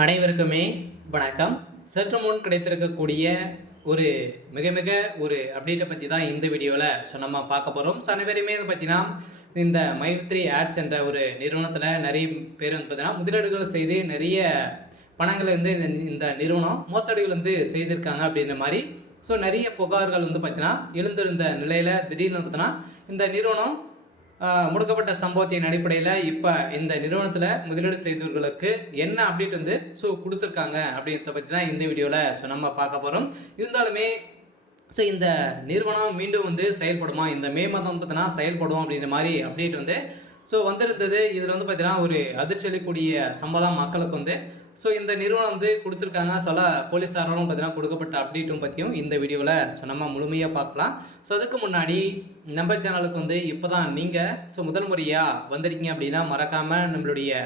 அனைவருக்குமே வணக்கம். சற்று முன் கிடைத்திருக்கக்கூடிய ஒரு மிக மிக ஒரு அப்டேட்டை பற்றி தான் இந்த வீடியோவில் நம்ம பார்க்க போகிறோம். அனைவருமே பார்த்தீங்கன்னா இந்த மைத்ரி ஆட்ஸ் என்ற ஒரு நிறுவனத்தில் நிறைய பேர் பார்த்தீங்கன்னா முதலீடுகள் செய்து நிறைய பணங்களை இந்த நிறுவனம் மோசடிகள் செய்திருக்காங்க அப்படின்ற மாதிரி நிறைய புகார்கள் பார்த்தீங்கன்னா எழுந்திருந்த நிலையில் திடீர்னு பார்த்தீங்கன்னா இந்த நிறுவனம் முடக்கப்பட்ட சம்பவத்தின் அடிப்படையில் இப்போ இந்த நிறுவனத்தில் முதலீடு செய்தவர்களுக்கு என்ன அப்டேட் கொடுத்துருக்காங்க அப்படின்றத பற்றி தான் இந்த வீடியோவில் நம்ம பார்க்க போகிறோம். இருந்தாலுமே இந்த நிறுவனம் மீண்டும் செயல்படுமா, இந்த மே மாதம் பார்த்தீங்கன்னா செயல்படும் அப்படின்ற மாதிரி அப்டேட் வந்திருந்தது. இதில் பார்த்தீங்கன்னா ஒரு அதிர்ச்சி அளிக்கக்கூடிய சம்பவம் மக்களுக்கு இந்த நிறுவனம் கொடுத்துருக்காங்க. போலீஸாரும் பார்த்தீங்கன்னா கொடுக்கப்பட்ட அப்டேட்டும் பற்றியும் இந்த வீடியோவில் நம்ம முழுமையாக பார்க்கலாம். அதுக்கு முன்னாடி நம்ம சேனலுக்கு இப்போ தான் நீங்கள் முதல் முறையாக வந்திருக்கீங்க அப்படின்னா மறக்காமல் நம்மளுடைய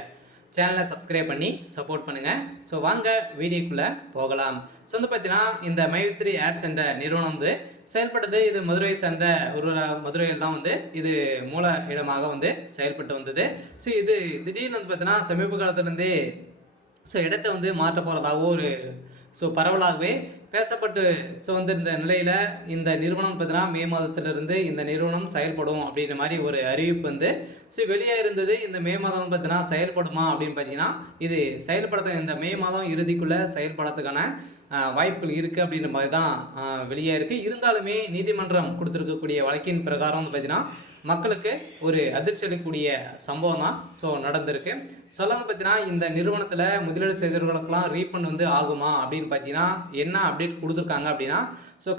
சேனலை சப்ஸ்கிரைப் பண்ணி சப்போர்ட் பண்ணுங்கள். வாங்க வீடியோக்குள்ளே போகலாம். பார்த்தீங்கன்னா இந்த மைத்ரி ஆட்ஸ் என்ற நிறுவனம் செயல்பட்டது. இது மதுரை சேர்ந்த ஒரு மதுரையில் தான் இது மூல இடமாக செயல்பட்டு வந்தது. இது திடீர்னு பார்த்தீங்கன்னா சமீப காலத்துலேருந்தே இடத்தை மாற்ற போகிறதாகவும் ஒரு பரவலாகவே பேசப்பட்டு வந்திருந்த நிலையில் இந்த நிறுவனம் பார்த்தீங்கன்னா மே மாதத்திலிருந்து இந்த நிறுவனம் செயல்படும் அப்படின்ற மாதிரி ஒரு அறிவிப்பு வெளியே இருந்தது. இந்த மே மாதம் பார்த்தீங்கன்னா செயல்படுமா அப்படின்னு பார்த்தீங்கன்னா இது செயல்படுத்த இந்த மே மாதம் இறுதிக்குள்ளே செயல்படுறதுக்கான வாய்ப்புகள் இருக்குது அப்படின்ற மாதிரி தான் வெளியே இருக்குது. இருந்தாலுமே நீதிமன்றம் கொடுத்துருக்கக்கூடிய வழக்கின் பிரகாரம் பார்த்தீங்கன்னா மக்களுக்கு ஒரு அதிர்ச்சி அளிக்கக்கூடிய சம்பவம் தான் நடந்திருக்கு. பார்த்தீங்கன்னா இந்த நிறுவனத்தில் முதலீடு செய்தவர்களுக்கெல்லாம் ரீஃபண்ட் ஆகுமா அப்படின்னு பார்த்தீங்கன்னா என்ன அப்டேட் கொடுத்துருக்காங்க அப்படின்னா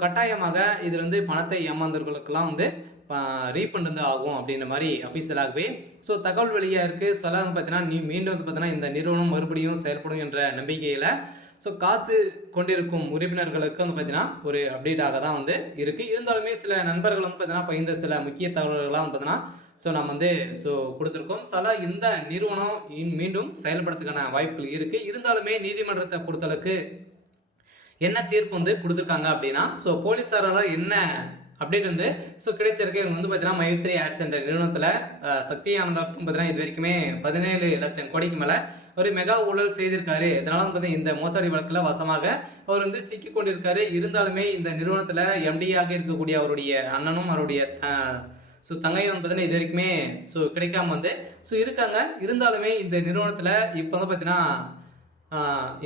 கட்டாயமாக இதில் பணத்தை ஏமாந்தவர்களுக்கெல்லாம் ரீஃபண்ட் ஆகும் அப்படின்ற மாதிரி அஃபீஷியலாகவே தகவல் வெளியாக இருக்குது. பார்த்தீங்கன்னா மீண்டும் பார்த்தீங்கன்னா இந்த நிறுவனம் மறுபடியும் செயல்படும் என்ற நம்பிக்கையில் காத்து கொண்டிருக்கும் உறுப்பினர்களுக்கு பார்த்தீங்கன்னா ஒரு அப்டேட்டாக தான் இருக்குது. இருந்தாலுமே சில நண்பர்கள் பார்த்தீங்கன்னா இப்போ இந்த சில முக்கிய தகவல்கள்லாம் பார்த்தீங்கன்னா நம்ம கொடுத்துருக்கோம். இந்த நிறுவனம் மீண்டும் செயல்படுறதுக்கான வாய்ப்புகள் இருக்குது. இருந்தாலுமே நீதிமன்றத்தை பொறுத்தளவுக்கு என்ன தீர்ப்பு கொடுத்துருக்காங்க அப்படின்னா போலீஸாரால் என்ன அப்டேட் கிடைச்சிருக்கு. இவங்க பார்த்தீங்கன்னா மைத்ரி ஆட்ஸ் என்ற நிறுவனத்தில் சக்தி ஆனந்தாக்கும் பார்த்தீங்கன்னா இது வரைக்குமே 17 லட்சம் கோடிக்கு மேலே ஒரு மெகா ஊழல் செய்திருக்காரு. இதனால பார்த்தீங்கன்னா இந்த மோசடி வழக்கில் வசமாக அவர் சிக்கி கொண்டிருக்காரு. இருந்தாலுமே இந்த நிறுவனத்தில் எம்டியாக இருக்கக்கூடிய அவருடைய அண்ணனும் அவருடைய தங்கையும் பார்த்தீங்கன்னா இது வரைக்குமே கிடைக்காம இருக்காங்க. இருந்தாலுமே இந்த நிறுவனத்தில் இப்போ பார்த்தீங்கன்னா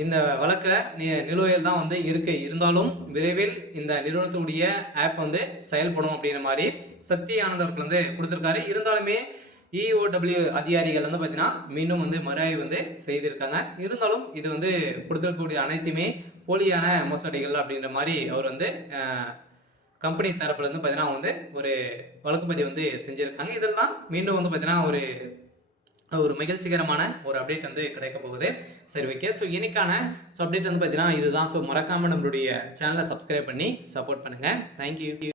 இந்த வழக்கில் நிலுவையில் தான் இருக்குது. இருந்தாலும் விரைவில் இந்த நிறுவனத்துடைய ஆப் செயல்படும் அப்படின்ற மாதிரி சக்தி ஆனந்த் அவர்கள் கொடுத்துருக்காரு. இருந்தாலுமே EOW அதிகாரிகள் பார்த்தீங்கன்னா மீண்டும் மறுஆய்வு செய்திருக்காங்க. இருந்தாலும் இது கொடுத்துருக்கக்கூடிய அனைத்துமே போலியான மோசடிகள் அப்படின்ற மாதிரி அவர் கம்பெனி தரப்புல பார்த்தீங்கன்னா ஒரு வழக்கு பதிவு செஞ்சுருக்காங்க. இதில் தான் மீண்டும் பார்த்தீங்கன்னா ஒரு மகிழ்ச்சிகரமான ஒரு அப்டேட் கிடைக்க போகுது. சரி, ஓகே. இன்னைக்கான அப்டேட் பார்த்தீங்கன்னா இதுதான். மறக்காமல் நம்மளுடைய சேனலை சப்ஸ்கிரைப் பண்ணி சப்போர்ட் பண்ணுங்கள். தேங்க்யூ.